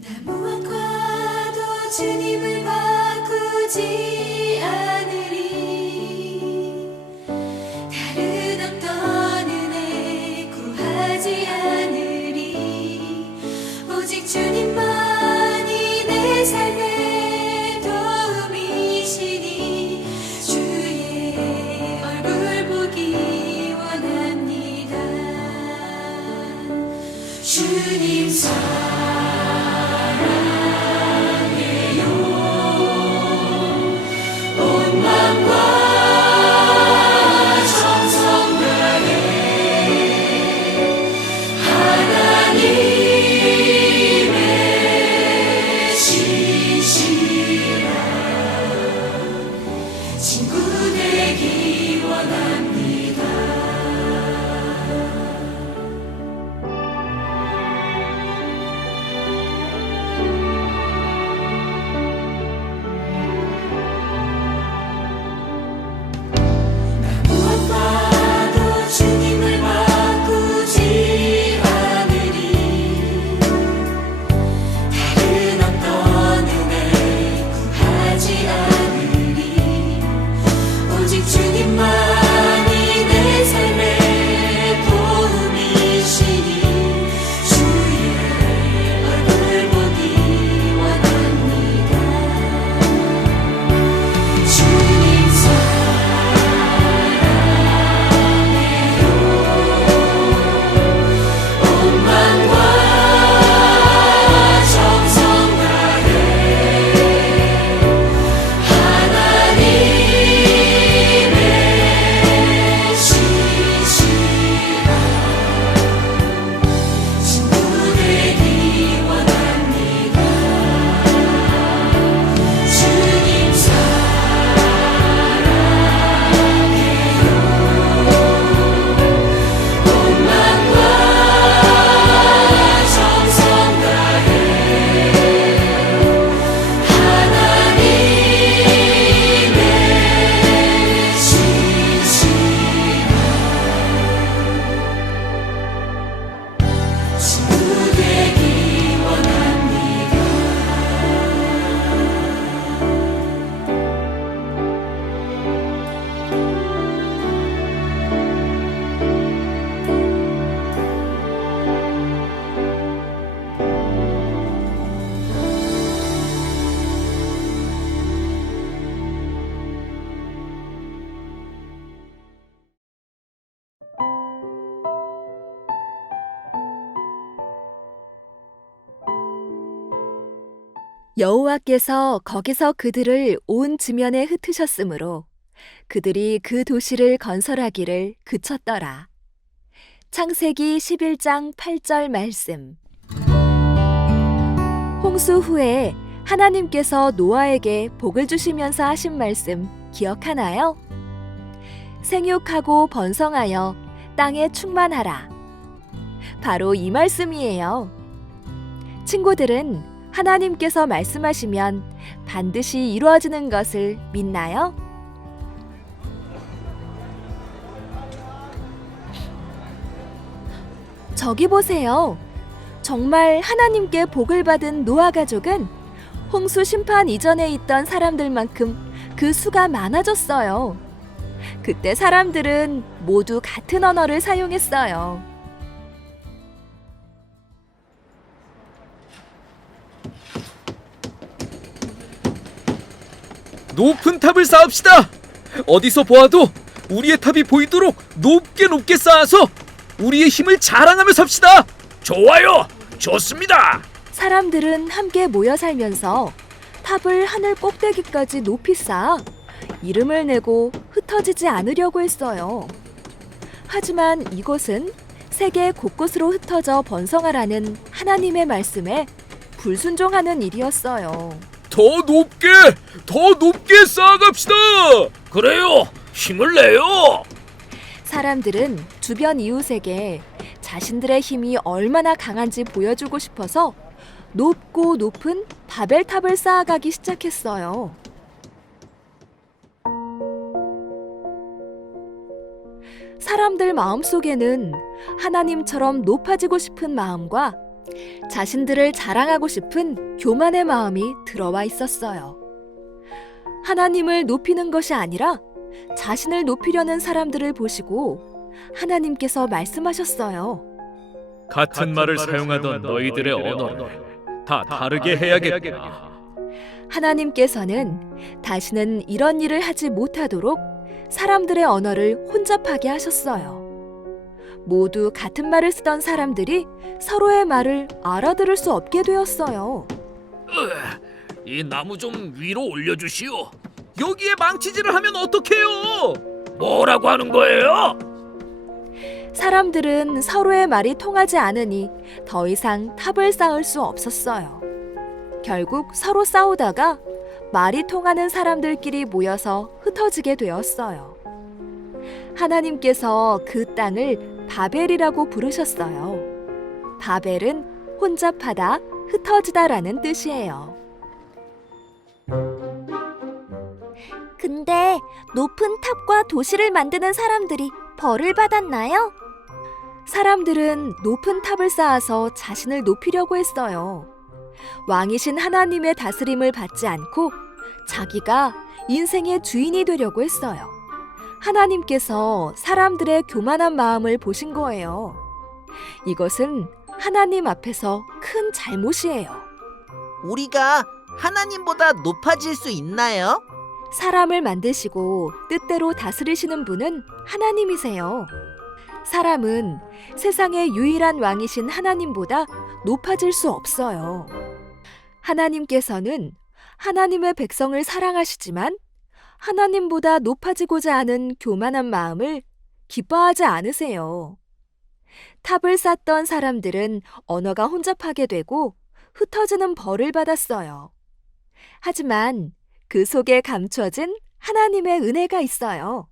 나 무엇과도 주님을 바꾸지 않으리. 다른 어떤 은혜 구하지 않으리. 오직 주님만이 내 삶의 도움이시니 주의 얼굴 보기 원합니다. 주님 친구 되기 원합니다. 나 무엇과도 주님을 바꾸지 않으리. 다른 어떤 은혜 구하지 않으리. 오직 주님만이 내 삶의 도움이시니 주의 얼굴 보기 원합니다. 주님 사랑해요. 온 마음과 정성 다해 하나님의 신실한 친구 되기 원합니다. 주님 사랑해요. 온 마음과 정성 다해 하나님의 신실한 친구 되기 원합니다. 여호와께서 거기서 그들을 온 지면에 흩으셨으므로 그들이 그 도시를 건설하기를 그쳤더라. 창세기 11장 8절 말씀. 홍수 후에 하나님께서 노아에게 복을 주시면서 하신 말씀 기억하나요? 생육하고 번성하여 땅에 충만하라. 바로 이 말씀이에요. 친구들은 하나님께서 말씀하시면 반드시 이루어지는 것을 믿나요? 저기 보세요. 정말 하나님께 복을 받은 노아 가족은 홍수 심판 이전에 있던 사람들만큼 그 수가 많아졌어요. 그때 사람들은 모두 같은 언어를 사용했어요. 높은 탑을 쌓읍시다. 어디서 보아도 우리의 탑이 보이도록 높게 쌓아서 우리의 힘을 자랑하며 삽시다. 좋아요. 좋습니다. 사람들은 함께 모여 살면서 탑을 하늘 꼭대기까지 높이 쌓아 이름을 내고 흩어지지 않으려고 했어요. 하지만 이곳은 세계 곳곳으로 흩어져 번성하라는 하나님의 말씀에 불순종하는 일이었어요. 더 높게 쌓아갑시다. 그래요. 힘을 내요. 사람들은 주변 이웃에게 자신들의 힘이 얼마나 강한지 보여주고 싶어서 높고 높은 바벨탑을 쌓아가기 시작했어요. 사람들 마음속에는 하나님처럼 높아지고 싶은 마음과 자신들을 자랑하고 싶은 교만의 마음이 들어와 있었어요. 하나님을 높이는 것이 아니라 자신을 높이려는 사람들을 보시고 하나님께서 말씀하셨어요. 같은 말을 사용하던 너희들의 언어를 다 다르게 해야겠구나. 하나님께서는 다시는 이런 일을 하지 못하도록 사람들의 언어를 혼잡하게 하셨어요. 모두 같은 말을 쓰던 사람들이 서로의 말을 알아들을 수 없게 되었어요. 이 나무 좀 위로 올려주시오. 여기에 망치질을 하면 어떡해요? 뭐라고 하는 거예요? 사람들은 서로의 말이 통하지 않으니 더 이상 탑을 쌓을 수 없었어요. 결국 서로 싸우다가 말이 통하는 사람들끼리 모여서 흩어지게 되었어요. 하나님께서 그 땅을 바벨이라고 부르셨어요. 바벨은 혼잡하다, 흩어지다라는 뜻이에요. 근데 높은 탑과 도시를 만드는 사람들이 벌을 받았나요? 사람들은 높은 탑을 쌓아서 자신을 높이려고 했어요. 왕이신 하나님의 다스림을 받지 않고 자기가 인생의 주인이 되려고 했어요. 하나님께서 사람들의 교만한 마음을 보신 거예요. 이것은 하나님 앞에서 큰 잘못이에요. 우리가 하나님보다 높아질 수 있나요? 사람을 만드시고 뜻대로 다스리시는 분은 하나님이세요. 사람은 세상의 유일한 왕이신 하나님보다 높아질 수 없어요. 하나님께서는 하나님의 백성을 사랑하시지만 하나님보다 높아지고자 하는 교만한 마음을 기뻐하지 않으세요. 탑을 쌓던 사람들은 언어가 혼잡하게 되고 흩어지는 벌을 받았어요. 하지만 그 속에 감춰진 하나님의 은혜가 있어요.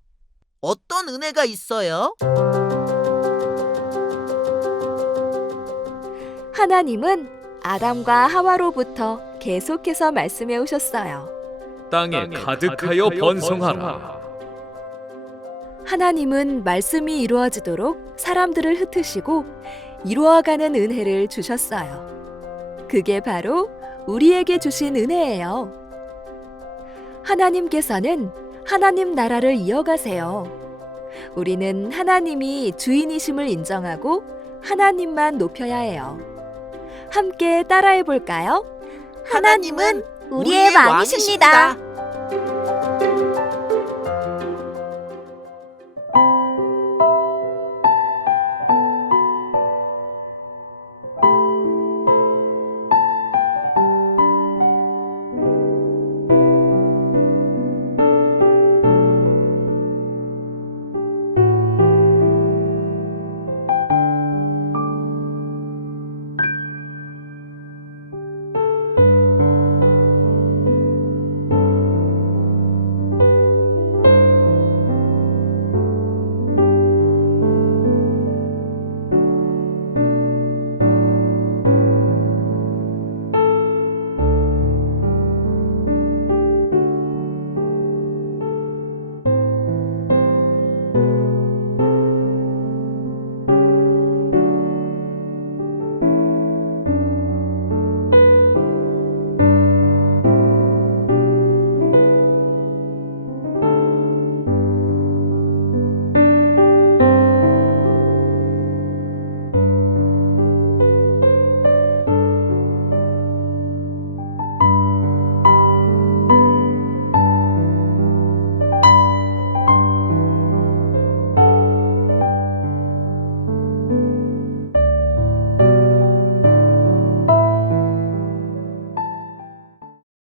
어떤 은혜가 있어요? 하나님은 아담과 하와로부터 계속해서 말씀해 오셨어요. 땅에 가득하여 번성하라. 하나님은 말씀이 이루어지도록 사람들을 흩으시고 이루어가는 은혜를 주셨어요. 그게 바로 우리에게 주신 은혜예요. 하나님께서는 하나님 나라를 이어가세요. 우리는 하나님이 주인이심을 인정하고 하나님만 높여야 해요. 함께 따라해 볼까요? 하나님은 우리의 왕이십니다.